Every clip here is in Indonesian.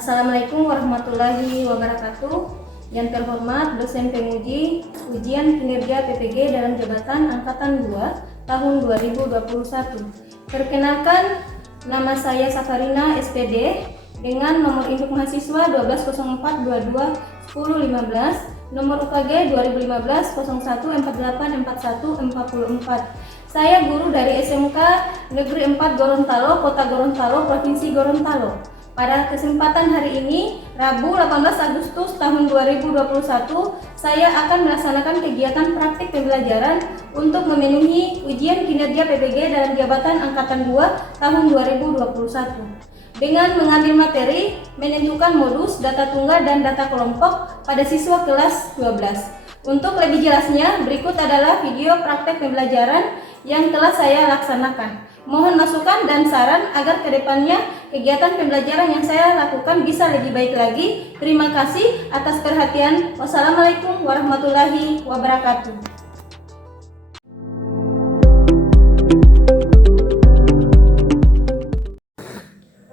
Assalamualaikum warahmatullahi wabarakatuh. Yang terhormat dosen penguji ujian kinerja PPG dalam jabatan angkatan 2 tahun 2021. Perkenalkan, nama saya Safarina SPD dengan nomor induk mahasiswa 1204221015, nomor UKG 2015 01484144. Saya guru dari SMK Negeri 4 Gorontalo, Kota Gorontalo, Provinsi Gorontalo. Pada kesempatan hari ini, Rabu 18 Agustus tahun 2021, saya akan melaksanakan kegiatan praktik pembelajaran untuk memenuhi ujian kinerja PPG dalam jabatan angkatan 2 tahun 2021. Dengan mengambil materi, menentukan modus, data tunggal, dan data kelompok pada siswa kelas 12. Untuk lebih jelasnya, berikut adalah video praktek pembelajaran yang telah saya laksanakan. Mohon masukan dan saran agar kedepannya kegiatan pembelajaran yang saya lakukan bisa lebih baik lagi. Terima kasih atas perhatian. Wassalamualaikum warahmatullahi wabarakatuh.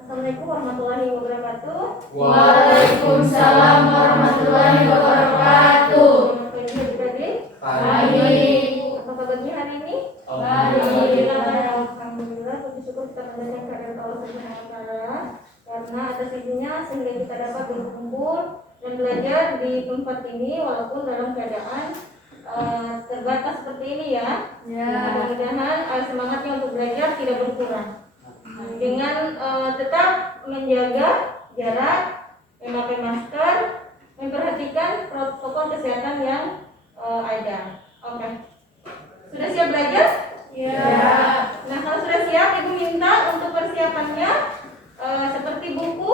Assalamualaikum warahmatullahi wabarakatuh. Waalaikumsalam warahmatullahi wabarakatuh. Baik. Apa kabarnya hari ini? Baik. Alhamdulillah, puji syukur kita mendengar kehadirat Allah Subhanahu wa taala karena atas izinnya sehingga kita dapat berkumpul dan belajar di tempat ini walaupun dalam keadaan terbatas seperti ini ya. Mudah-mudahan semangatnya untuk belajar tidak berkurang. Dengan tetap menjaga jarak, memakai masker, memperhatikan protokol kesehatan yang ada. Oke. Sudah siap belajar? Ya. Nah, kalau sudah siap, Ibu minta untuk persiapannya seperti buku,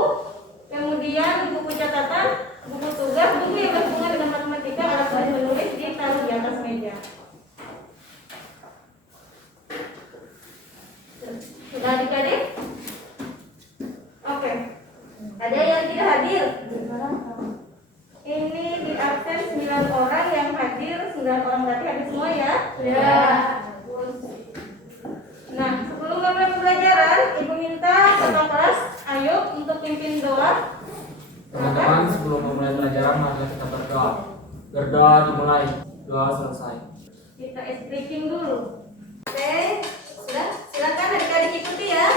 kemudian buku catatan, buku tugas, buku yang berhubungan dengan matematika, alat tulis menulis ditaruh di atas meja. Sudah adik-adik? Oke. Ada yang tidak hadir? Ini di absen 9 orang, yang hadir 9 orang, berarti hadir semua ya? Ya. Nah, sebelum mulai pembelajaran, Ibu minta kakak kelas Ayub untuk pimpin doa. Teman-teman, sebelum memulai pelajaran mari kita berdoa. Berdoa dimulai, doa selesai. Kita briefing dulu. Oke, sudah. Silakan adik-adik ikuti ya.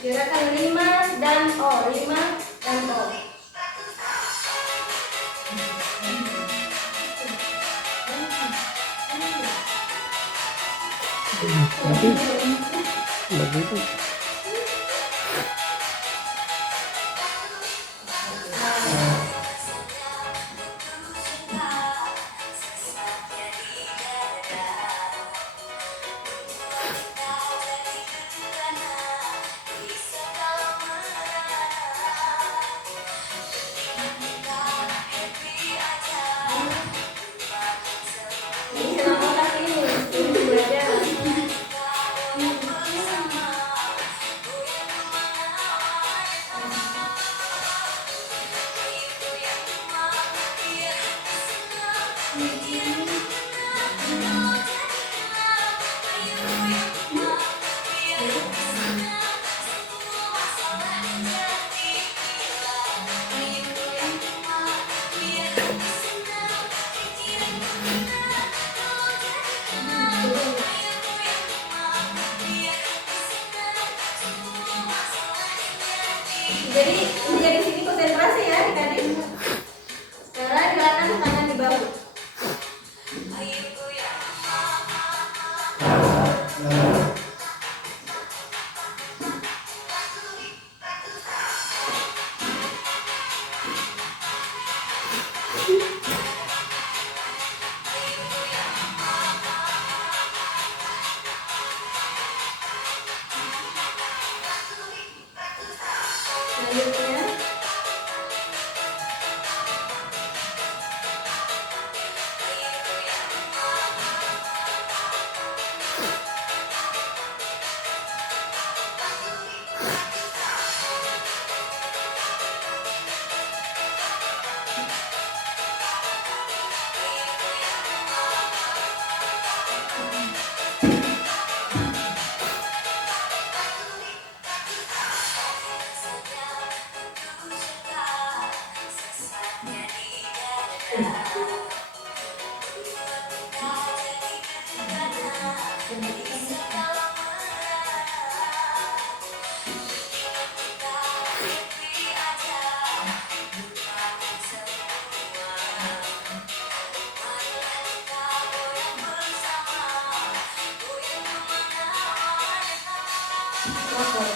Gerakan 5 dan O, 5 dan O. Begitu. Ini selama kali ini belajar. Jadi di sini konsentrasi ya adik-adik. Sekarang gerakan tangan di bahu. rapor.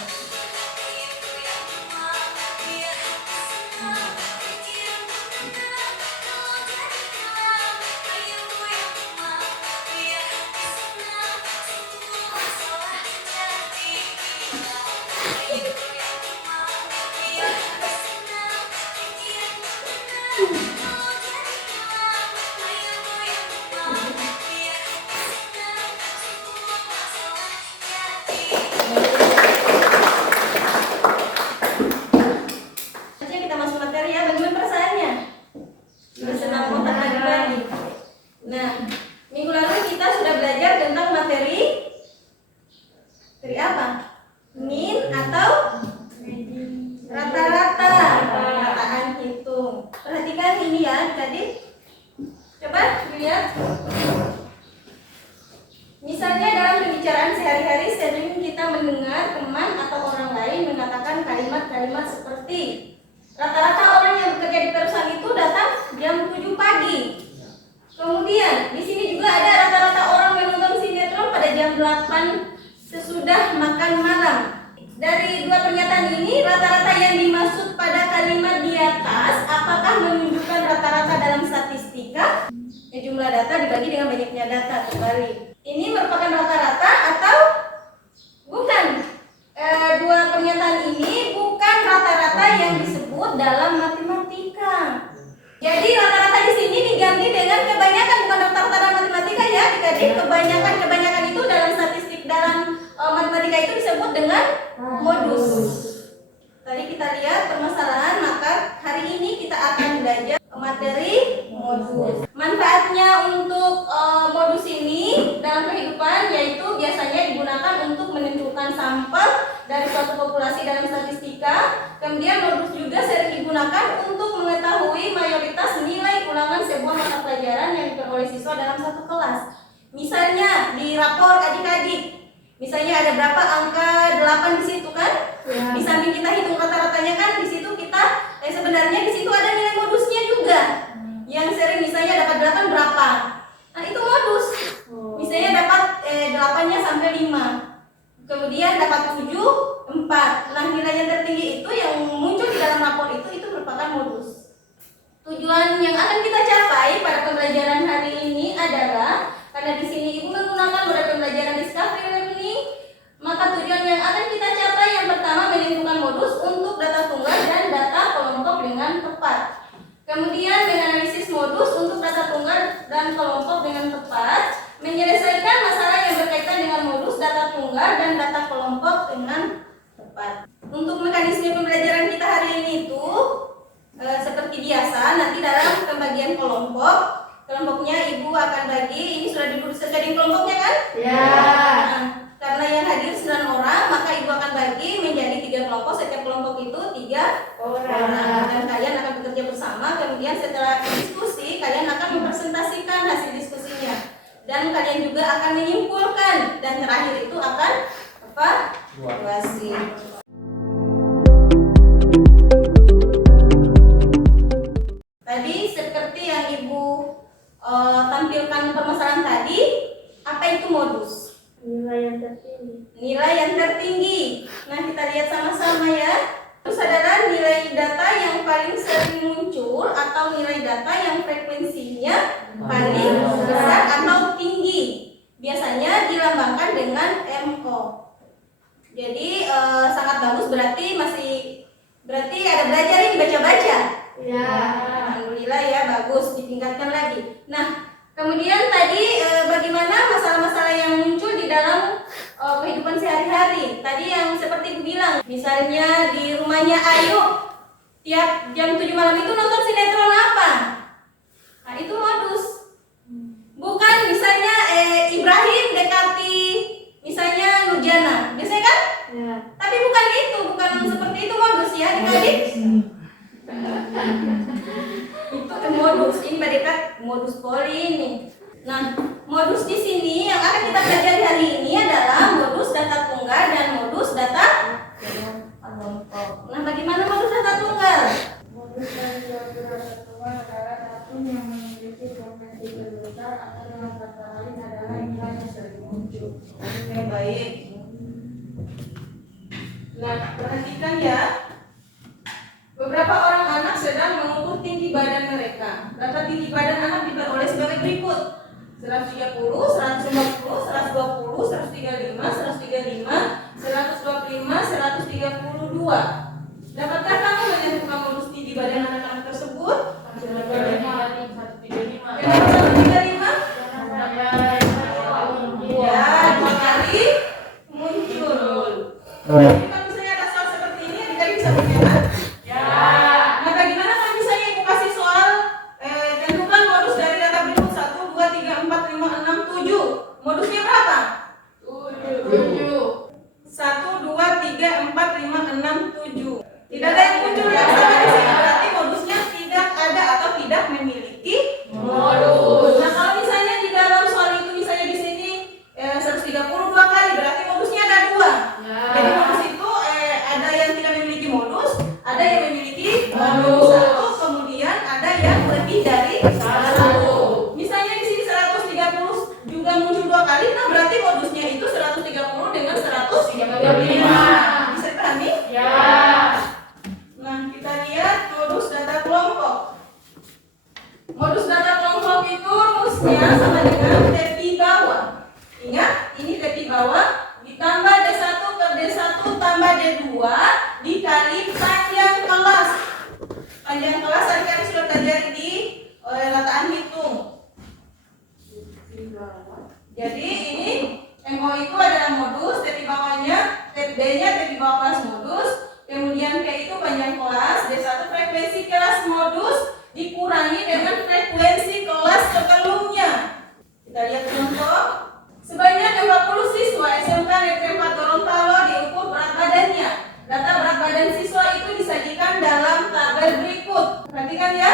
Aja kita masuk materi ya. Bagaimana perasaannya? Sudah senang kontak lagi. Nah, minggu lalu kita sudah belajar tentang materi apa? Min atau rata-rata, rataan hitung. Perhatikan ini ya, jadi coba dilihat. Misalnya dalam pembicaraan sehari-hari sering kita mendengar teman atau orang lain mengatakan kalimat-kalimat seperti rata-rata orang yang bekerja di perusahaan itu datang jam 7 pagi. Kemudian di sini juga ada rata-rata orang menonton sinetron pada jam 8 sesudah makan malam. Dari dua pernyataan ini, rata-rata yang dimaksud pada kalimat di atas apakah menunjukkan rata-rata dalam statistika? Jumlah data dibagi dengan banyaknya data kembali. Ini merupakan rata-rata atau bukan? Dua pernyataan ini bukan rata-rata yang disebut dalam matematika. Jadi rata-rata di sini diganti dengan kebanyakan, bukan rata-rata dalam matematika ya. Jadi kebanyakan itu dalam statistik dalam matematika itu disebut dengan modus. Tadi kita lihat permasalahan, maka hari ini kita akan belajar materi modus. Manfaatnya untuk modus ini dalam kehidupan yaitu biasanya digunakan untuk menentukan sampel dari suatu populasi dalam statistika. Kemudian modus juga sering digunakan untuk mengetahui mayoritas nilai ulangan sebuah mata pelajaran yang diperoleh siswa dalam satu kelas. Misalnya di rapor adik-adik, misalnya ada berapa angka 8 di situ kan? Ya. Di samping kita hitung rata-ratanya kan di situ kita sebenarnya di situ ada nilai modusnya juga. Yang sering misalnya dapat 8 berapa? Nah, itu modus. Misalnya dapat 8-nya sampai 5. Kemudian dapat 7, 4. Nah, nilai yang tertinggi itu yang muncul di dalam rapor itu merupakan modus. Tujuan yang akan kita capai pada pembelajaran hari ini adalah karena di sini Ibu menggunakan model pembelajaran discovery learning, maka tujuan yang akan kita capai yang pertama menentukan modus untuk data tunggal dan data kelompok dengan tepat. Kemudian menganalisis modus untuk data tunggal dan kelompok dengan tepat, menyelesaikan masalah yang berkaitan dengan modus data tunggal dan data kelompok dengan tepat. Untuk mekanisme pembelajaran kita hari ini itu seperti biasa, nanti dalam pembagian kelompoknya Ibu akan bagi, ini sudah disediakan kelompoknya kan? Ya. Nah, karena yang hadir 9 orang, maka Ibu akan bagi menjadi 3 kelompok, setiap kelompok itu 3 orang. Dan kalian akan bekerja bersama, kemudian setelah diskusi, kalian akan mempresentasikan hasil diskusinya. Dan kalian juga akan menyimpulkan, dan terakhir itu akan evaluasi. Tadi seperti yang Ibu tampilkan permasalahan tadi, apa itu modus? Nilai yang tertinggi. Nilai yang tertinggi. Nah, kita lihat sama-sama ya. Terus adalah nilai data yang paling sering muncul atau nilai data yang frekuensinya paling besar atau tinggi. Biasanya dilambangkan dengan MO. Jadi sangat bagus, berarti ada belajar ini, baca-baca. Ya. Alhamdulillah ya, bagus, ditingkatkan lagi. Nah, kemudian tadi bagaimana masalah-masalah yang muncul di dalam kehidupan sehari-hari. Tadi yang seperti Ibu bilang, misalnya di rumahnya Ayu tiap jam 7 malam itu nonton sinetron apa? Nah, itu modus. Bukan misalnya Ibrahim dekati misalnya Nurjana, biasanya kan? Ya. Tapi bukan itu, bukan seperti itu modus ya, adik-adik. Itu modus, ini berikat modus poli ini. Nah, modus di sini yang akan kita pelajari hari ini adalah modus data tunggal dan modus data kelompok. Nah, bagaimana modus data tunggal? Modus data tunggal adalah satu yang memiliki frekuensi terbesar atau dengan kata lain adalah nilai yang sering muncul. Oke, baik. Perhatikan ya. Beberapa orang anak sedang mengukur tinggi badan mereka. Data tinggi badan anak diperoleh sebagai berikut: 130, 150, 120, 135, 135, 125, 132. Dapatkah kamu menentukan modus tinggi badan anak-anak tersebut? Kenapa 135? Ya, 2 kali muncul. Jadi kalau misalnya ada soal seperti ini, adik-adik bisa menjawab? Nah, bagaimana kalau misalnya ibu kasih soal tentukan modus dari data berikut 1, 2, 3, 4, 5, 6, 7. Modusnya berapa? 1, 2, 3, 4, 5, 6, 7. Tidak ada yang muncul yang sama di sini. Berarti modusnya tidak ada atau tidak memiliki modus. Nah, kalau misalnya di dalam soal itu misalnya di sini 132 kali, berarti modusnya ada 2. Jadi modus itu ada yang tidak memiliki modus, ada yang memiliki modus 1, kemudian ada yang lebih dari 1. Misalnya di sini 130 juga muncul 2 kali, nah berarti modusnya itu 130 dengan 135. Bisa dipahami? Nah, kita lihat modus data kelompok. Modus data kelompok itu rumusnya sama dengan tepi bawah. Ingat, ini tepi bawah ditambah D1 per D1 tambah D2 dikali panjang kelas. Panjang kelas adik-adik sudah pelajari di lataan hitung. Jadi ini MO itu adalah modus, tepi bawahnya, D-nya tepi bawah kelas modus, kemudian P itu panjang kelas, D1 frekuensi kelas modus dikurangi dengan frekuensi kelas sebelumnya. Kita lihat contoh. Sebanyak 20 siswa SMK Negeri 4 Gorontalo diukur berat badannya. Data berat badan siswa itu disajikan dalam tabel berikut. Perhatikan ya.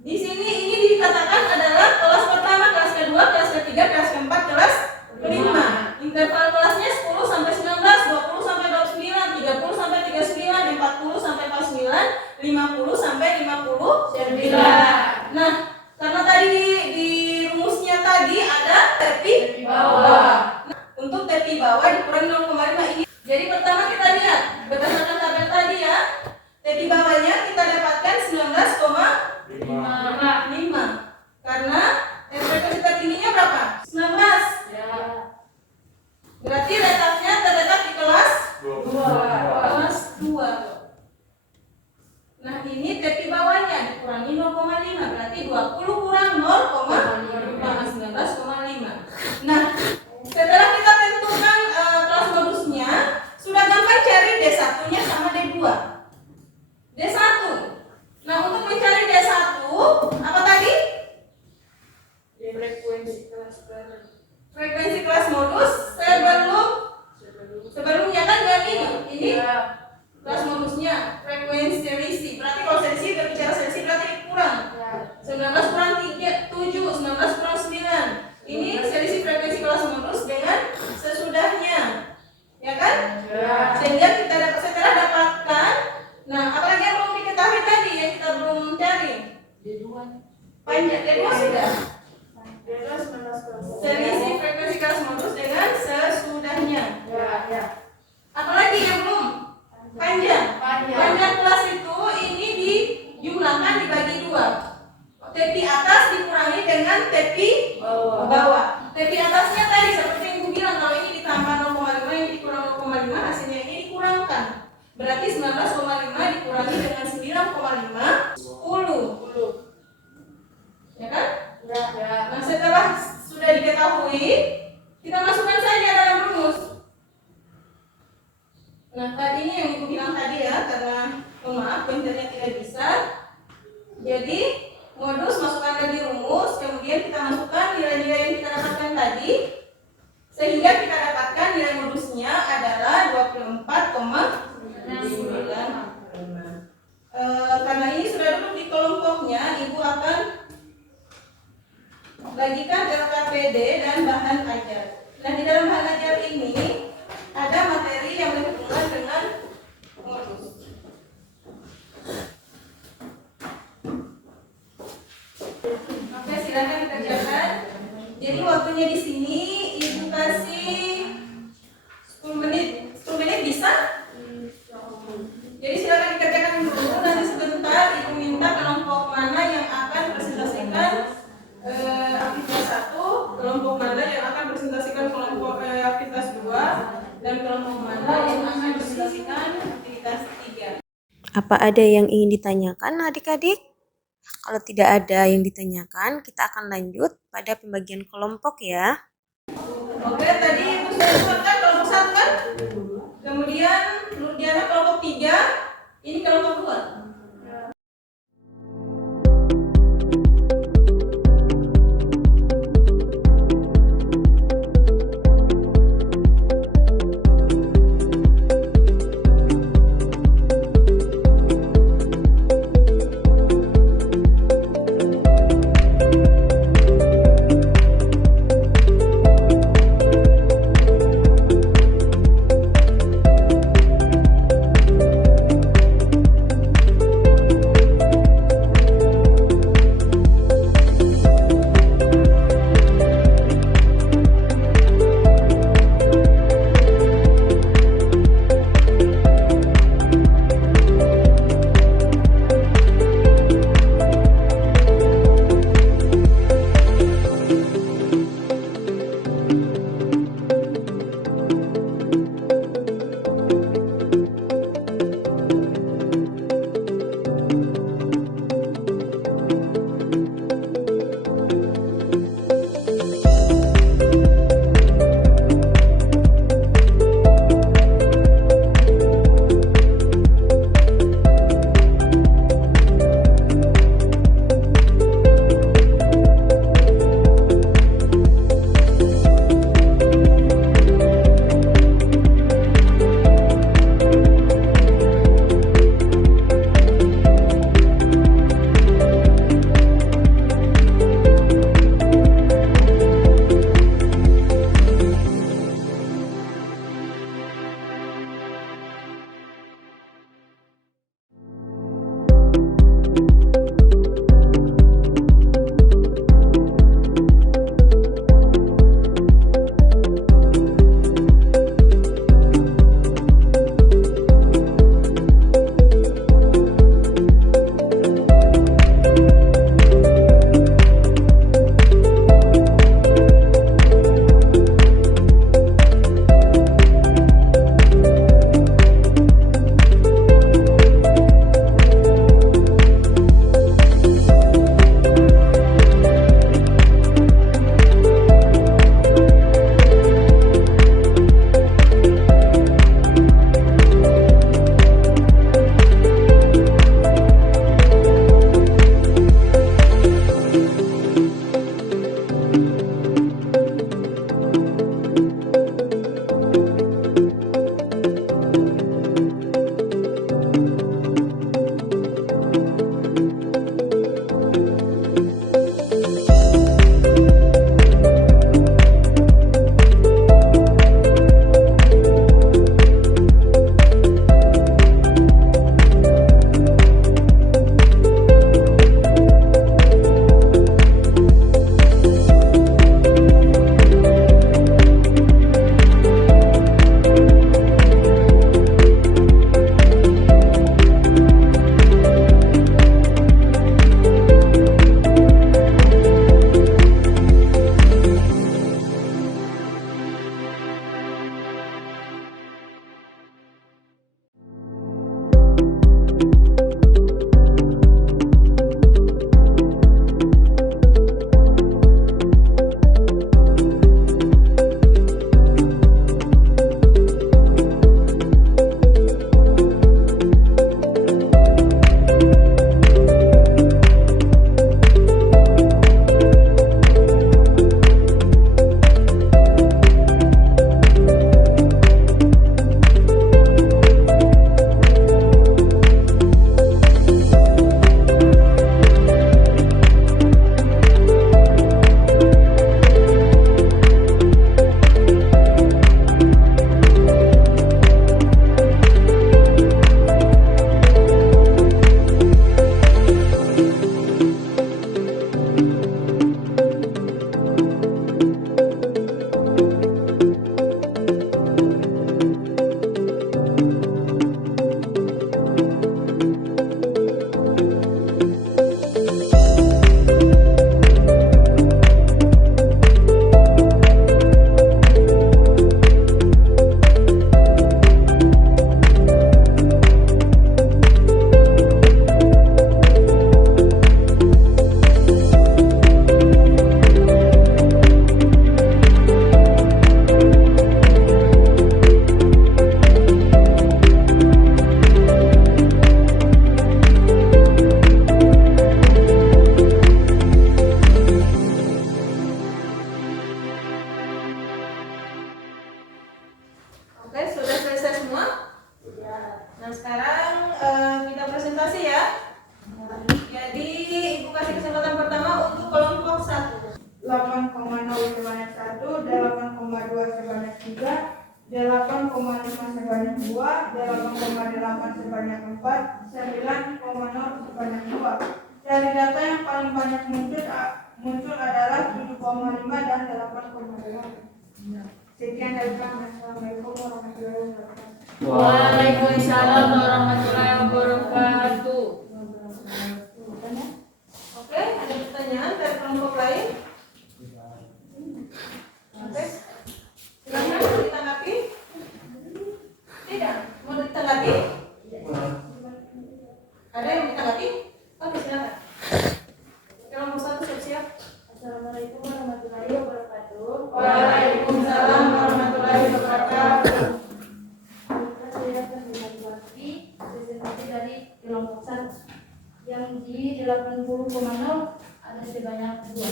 Di sini ini dikatakan adalah kelas pertama, kelas kedua, kelas ketiga, kelas keempat, kelas kelima. Interval kelasnya 10 sampai 19, 20 sampai 29, 30 sampai 39, 40 sampai 49, 50 sampai 59. Nah, karena tadi di rumusnya tadi ada tepi bawah. Nah, untuk tepi bawah dikurangi 0,5 ini. Jadi pertama kita lihat berdasarkan tabel tadi ya. Tepi bawahnya kita dapatkan 19,5. Karena frekuensi tertingginya berapa? 19. Berarti letaknya terletak di kelas 2. Kelas 2. Nah, ini tepi bawahnya dikurangi 0,5, berarti 20 kurang 0,5, 19,5. Nah, setelah kita tentukan kelas modusnya, sudah gampang cari D1-nya sama D2. D1. Nah, untuk mencari D1, apa tadi? Frekuensi kelas modus sebelumnya kan dengan ini kelas modusnya frekuensi selisih. Berarti kalau selisih berbicara selisih berarti kurang. 19 kurang 3, 7, 19 kurang 9. Ini selisih frekuensi kelas modus dengan sesudahnya. Ya kan? Sehingga kita dapat setelah dapatkan. Nah, apalagi yang belum diketahui tadi yang kita belum cari? Panjang D2 sudah. Selisih frekuensi kelas modus dengan sesudahnya. Apalagi yang belum? Panjang kelas itu ini dijumlahkan dibagi 2. Tepi atas dikurangi dengan tepi bawah. Tepi atasnya tadi seperti yang ibu bilang, kalau ini ditambah 0,5, ini dikurang 0,5, hasilnya ini dikurangkan. Berarti 19,5 dikurangi dengan 9,5, 10. Ya kan? Nah, setelah sudah diketahui, kita masukkan saja dalam rumus. Nah, tadi ini yang ibu bilang tadi ya, karena maaf pointernya tidak bisa. Jadi modus masukkan lagi rumus, kemudian kita masukkan nilai-nilai yang kita dapatkan tadi, sehingga kita dapatkan nilai modusnya adalah 24,95. Karena ini sudah duduk di kelompoknya, ibu akan bagikan LKPD dan bahan ajar. Nah, di dalam bahan ajar ini ada materi yang berhubungan dengan modus. Oke, silakan dikerjakan. Jadi waktunya di sini ibu kasih 10 menit. 10 menit bisa? Dan kelompok mana yang akan dilakukan aktivitas 3? Apa ada yang ingin ditanyakan adik-adik? Kalau tidak ada yang ditanyakan, kita akan lanjut pada pembagian kelompok ya. Oke, tadi Ibu sudah kan kelompok 1 kan? Kemudian Nurdiana kelompok 3, ini kelompok 2. Nah sekarang kita presentasi ya. Jadi Ibu kasih kesempatan pertama untuk kelompok 1. 8,0 sebanyak 1, 8,2 sebanyak 3, 8,5 sebanyak 2, 8,8 sebanyak 4, 9,0 sebanyak 2. Dari data yang paling banyak muncul adalah 7,5 dan 8,2. Sekian dari kami. Assalamualaikum warahmatullahi wabarakatuh. Waalaikumsalam warahmatullahi wabarakatuh. Oke, ada pertanyaan dari kelompok lain? Oke, silakan mau ditanggapi? Tidak, mau ditanggapi? Ada yang mau ditanggapi? Oke, silakan. Kelompok 1 siap-siap. Assalamualaikum warahmatullahi wabarakatuh. Waalaikumsalam warahmatullahi wabarakatuh. Saya akan menjawab presentasi dari kelompok 1 yang di 80,0 ada sebanyak 2.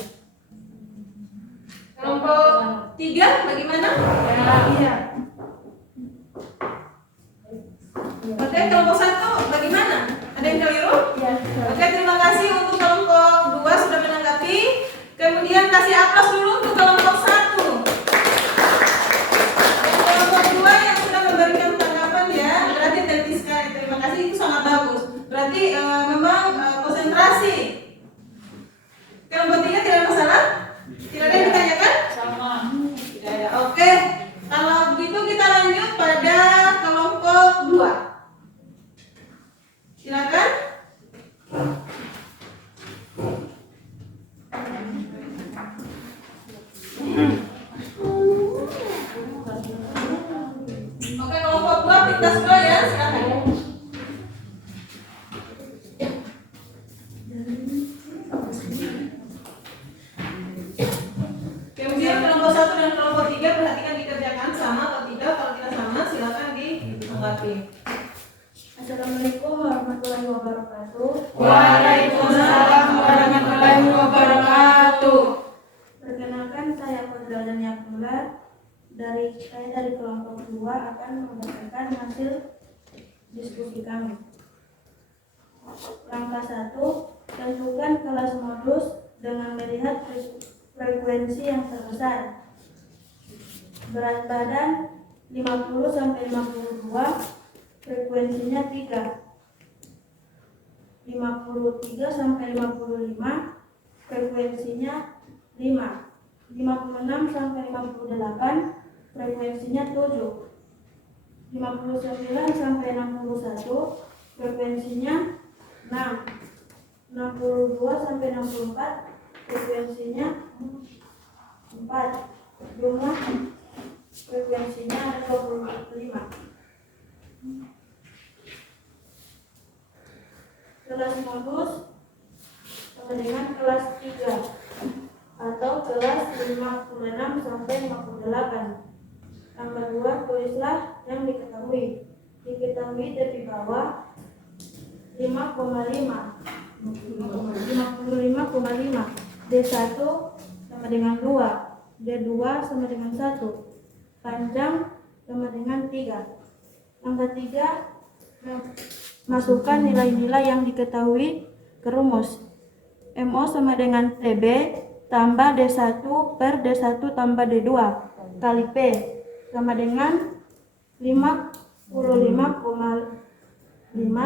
Kelompok 3 bagaimana? Iya. Oke, kelompok 1 bagaimana? Ada yang keliru? Iya. Oke, terima kasih untuk kelompok 2 sudah menanggapi. Kemudian kasih aplaus dulu untuk kelompok 1. Dan kelompok 2 yang sudah memberikan tanggapan ya, berarti teliti sekali. Terima kasih, itu sangat bagus. Berarti memang konsentrasi. Kelompok 3 tidak ada masalah? Tidak ada yang ditanyakan? Sama. Tidak ada. Oke, kalau begitu kita lanjut pada kelompok 2. Silakan. Oke, kelompok 2 pintas dulu ya, silakan. Kemudian kelompok 1 dan kelompok 3 perhatikan dikerjakan sama atau tidak. Kalau tidak sama silakan ditanggapi. Assalamualaikum warahmatullahi wabarakatuh. Waalaikumsalam warahmatullahi wabarakatuh. Perkenalkan saya Fadla dan Yakula saya dari kelompok 2 akan membacakan hasil diskusi kami. Langkah 1, tentukan kelas modus dengan melihat frekuensi yang terbesar. Berat badan 50 sampai 52, frekuensinya 3. 53 sampai 55, frekuensinya 5. 56 sampai 58, frekuensinya 7. 59 sampai 61, frekuensinya 6. 62 sampai 64, frekuensinya 4. Jumlah frekuensinya ada 25. Kelas modus sama dengan kelas 3 atau kelas 56 sampai 58. Nomor 2, tulislah yang diketahui. Diketahui dari bawah 5,5. 55,5. D1 sama dengan 2. D2 sama dengan 1. Panjang sama dengan 3. Angka 3, masukkan nilai-nilai yang diketahui ke rumus. MO sama dengan TB tambah D1 per D1 tambah D2 kali P sama dengan 55,5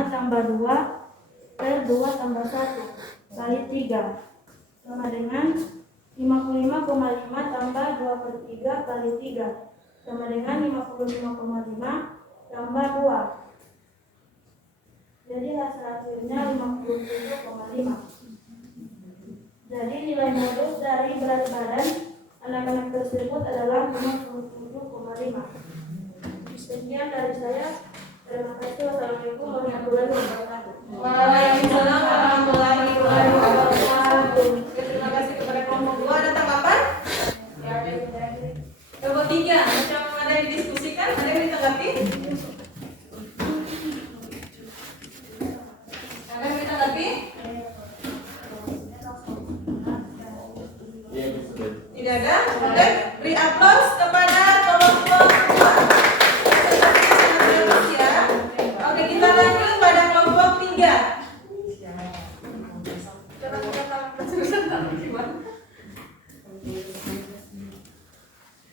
tambah 2 per 2 tambah 1 kali 3 sama dengan 55,5 tambah 2 per 3 kali 3 sama dengan 55,5 tambah 2. Jadi hasil akhirnya 57,5. Jadi nilai modus dari berat badan anak-anak tersebut adalah 57,5. Sekian dari saya. Terima kasih. Wassalamualaikum warahmatullahi wabarakatuh. Waalaikumsalam warahmatullahi wabarakatuh. Terima kasih kepada kelompok 2. Ada tanggapan? Kelompok 3, macam ada yang didiskusikan, ada yang ditanggapi? Ada yang ditanggapi? Tidak ada? Oke, beri aplaus kepada kelompok 2. Oke, kita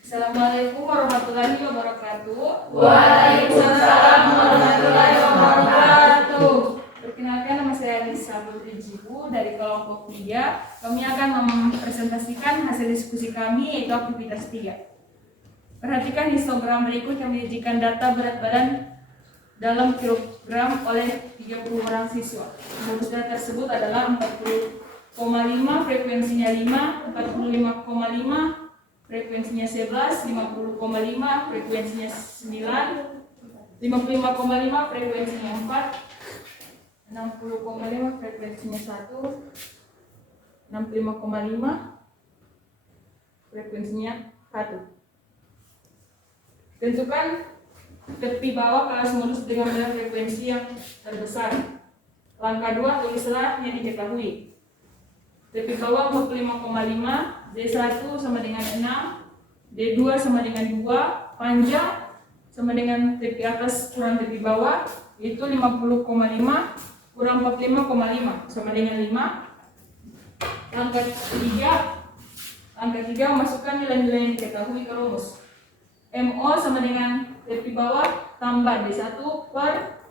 Assalamualaikum warahmatullahi wabarakatuh. Waalaikumsalam warahmatullahi wabarakatuh. Perkenalkan, nama saya Lisa Putri Jibu dari kelompok 3. Kami akan mempresentasikan hasil diskusi kami, yaitu aktivitas 3. Perhatikan histogram berikut yang menyajikan data berat badan dalam kilogram oleh 30 orang siswa. Modus data tersebut adalah 40,5, frekuensinya 5, 45,5, frekuensinya 11, 50,5, frekuensinya 9, 55,5, frekuensinya 4, 60,5, frekuensinya 1, 65,5, frekuensinya 1. Tentukan tepi bawah kelas modus dengan berat frekuensi yang terbesar. Langkah 2, tulislah yang diketahui. Tepi bawah 45,5, D1 sama dengan 6, D2 sama dengan 2, panjang sama dengan tepi atas kurang tepi bawah, yaitu 50,5 kurang 45,5 sama dengan 5. Langkah 3, masukkan nilai-nilai yang diketahui ke rumus. MO sama dengan tepi bawah tambah D1 per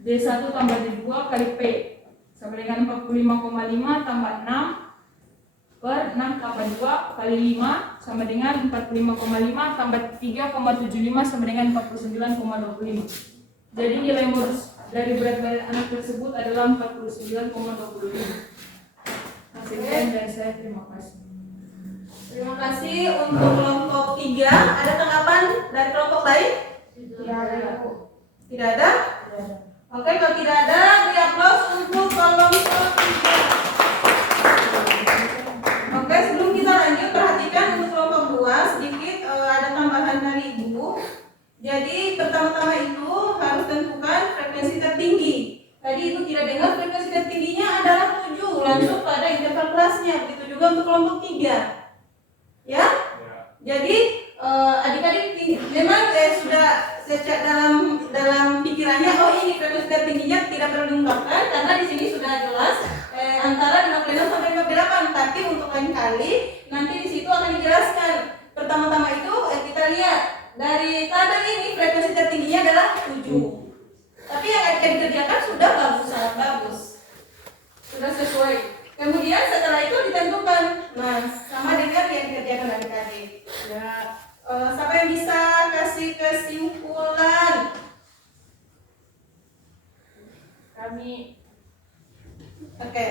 D1 tambah D2 kali P sama dengan 45,5 tambah 6 per 6 tambah 2 kali 5 sama dengan 45,5 tambah 3,75 sama dengan 49,25. Jadi nilai modus dari berat badan anak tersebut adalah 49,25. Sekian dari saya, terima kasih. Terima kasih untuk kelompok 3. Ada tanggapan dari kelompok lain? Tidak ada? Oke, kalau tidak ada, beri aplaus untuk kelompok 3. Oke, sebelum kita lanjut, perhatikan untuk kelompok 2 sedikit ada tambahan dari Ibu. Jadi pertama-tama itu harus tentukan frekuensi tertinggi. Tadi Ibu tidak dengar frekuensi tertingginya adalah 7, langsung pada interval kelasnya. Begitu juga untuk kelompok 3. Ya? Jadi adik-adik memang sudah sejak dalam pikirannya, oh ini frekuensi tertingginya tidak perlu diungkapkan karena di sini sudah jelas antara 56 sampai 58. Tapi untuk lain kali nanti di situ akan dijelaskan. Pertama-tama itu kita lihat dari tabel ini frekuensi tertingginya adalah 7. Tapi yang akan dikerjakan sudah bagus, sangat bagus, sudah sesuai. Kemudian setelah itu ditentukan, nah sama dengan yang dikerjakan adik-adik. Ya, siapa yang bisa kasih kesimpulan? Kami Oke.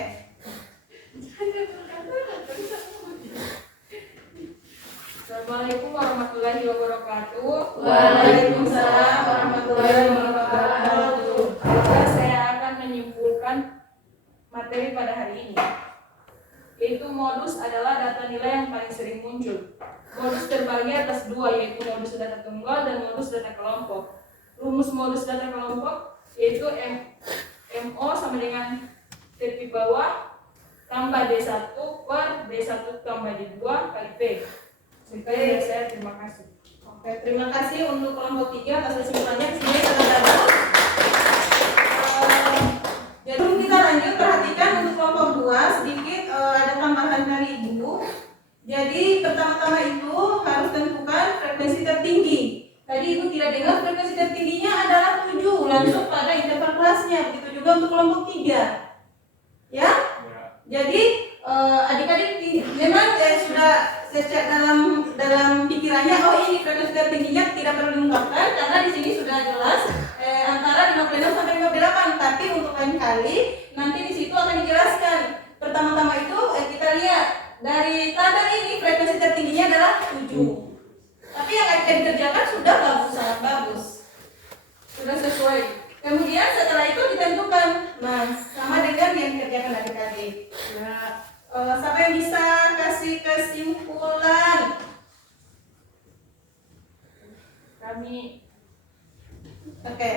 Assalamualaikum warahmatullahi wabarakatuh. Waalaikumsalam warahmatullahi wabarakatuh. Saya akan menyimpulkan materi pada hari ini, yaitu modus adalah data nilai yang paling sering muncul. Modus terbagi atas 2, yaitu modus data tunggal dan modus data kelompok. Rumus modus data kelompok yaitu MO sama dengan tepi bawah tambah D1 per D1 tambah D2 kali P. Sekian dari saya, terima kasih. Oke, terima kasih untuk kelompok 3 atas kesimpulannya. Di sini sangat bagus. Jadi kita lanjut, perhatikan untuk kelompok 2 sedikit ada tambahan dari Ibu. Jadi pertama-tama itu harus tentukan frekuensi tertinggi. Tadi Ibu tidak dengar frekuensi tertingginya adalah 7, langsung pada interval kelasnya. Begitu juga untuk kelompok 3. Ya? Jadi adik-adik memang sudah sejak dalam pikirannya, oh ini frekuensi tertingginya tidak perlu diungkapkan karena di sini sudah jelas antara 56 sampai 58. Tapi untuk lain kali nanti di situ akan dijelaskan. Pertama-tama itu kita lihat dari tabel ini frekuensi tertingginya adalah 7. Tapi yang akan dikerjakan sudah bagus, sangat bagus, sudah sesuai. Kemudian setelah itu ditentukan, nah sama dengan yang dikerjakan adik-adik. Nah, siapa yang bisa kasih kesimpulan? Kami Oke.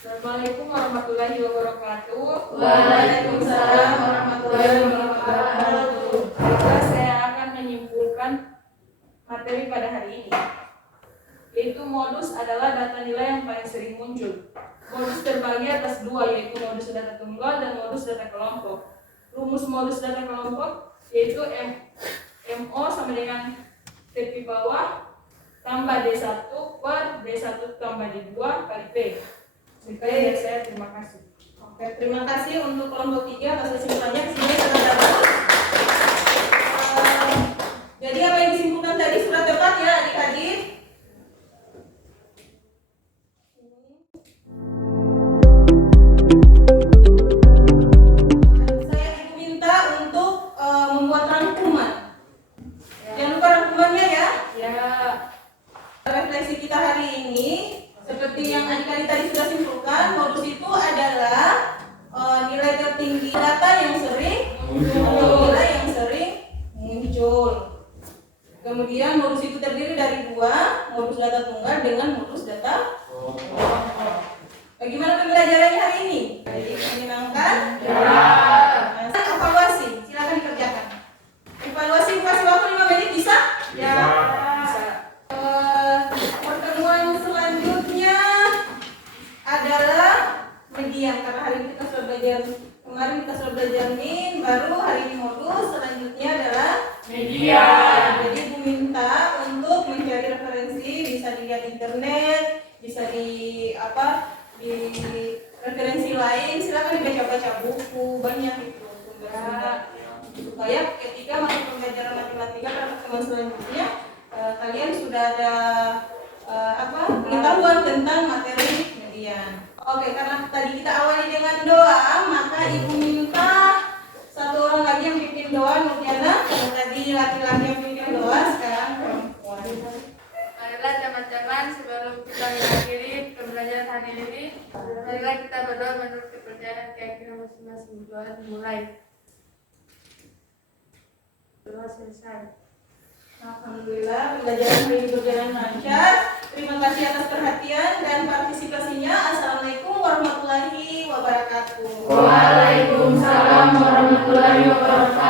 Assalamualaikum warahmatullahi wabarakatuh. Waalaikumsalam warahmatullahi wabarakatuh. Saya akan menyimpulkan materi pada hari ini, yaitu modus adalah data nilai yang paling sering muncul. Modus terbagi atas 2, yaitu modus data tunggal dan modus data kelompok. rumus modus data kelompok, yaitu MO sama dengan TP bawah tambah D1 per D1 tambah D2 kali P. Sekian dari saya, terima kasih. Oke, terima kasih untuk kelompok 3 atas kesimpulannya. Kesimpulannya sudah dapat. Jadi apa yang disimpulkan tadi sudah tepat ya adik-adik? Saya minta untuk membuat rangkuman. Jangan lupa rangkumannya ya. Ya, Refleksi kita hari ini seperti yang adik-adik tadi sudah simpulkan, modus itu adalah nilai tertinggi data yang sering muncul. Kemudian modus itu terdiri dari dua, modus data tunggal dengan modus data kelompok. Bagaimana pembelajarannya hari ini? Menyenangkan? Ya. Evaluasi, silakan dikerjakan. Evaluasi kasih waktu 5 menit bisa? ya, bisa. Pertemuan selanjutnya adalah median, karena hari ini kita sudah belajar, kemarin kita sudah belajar min, baru hari ini modus, selanjutnya adalah median. Jadi Ibu minta untuk mencari referensi, bisa dilihat internet, bisa di referensi lain, silakan dibaca-baca buku, banyak itu sumber-sumber supaya ketika masuk pembelajaran matematika pada pertemuan selanjutnya kalian sudah ada pengetahuan tentang materi median. Oke, karena tadi kita awali dengan doa, maka Ibu minta satu orang lagi yang pimpin doa, Nurjana. Yang tadi laki-laki yang pimpin doa, sekarang perempuan. Marilah teman-teman, sebelum kita mengakhiri pembelajaran hari ini, marilah kita berdoa menurut kepercayaan keyakinan masing-masing. Doa dimulai. Doa selesai. Alhamdulillah, pembelajaran hari ini berjalan lancar. Terima kasih atas perhatian dan partisipasinya. Assalamualaikum warahmatullahi wabarakatuh. Waalaikumsalam warahmatullahi wabarakatuh.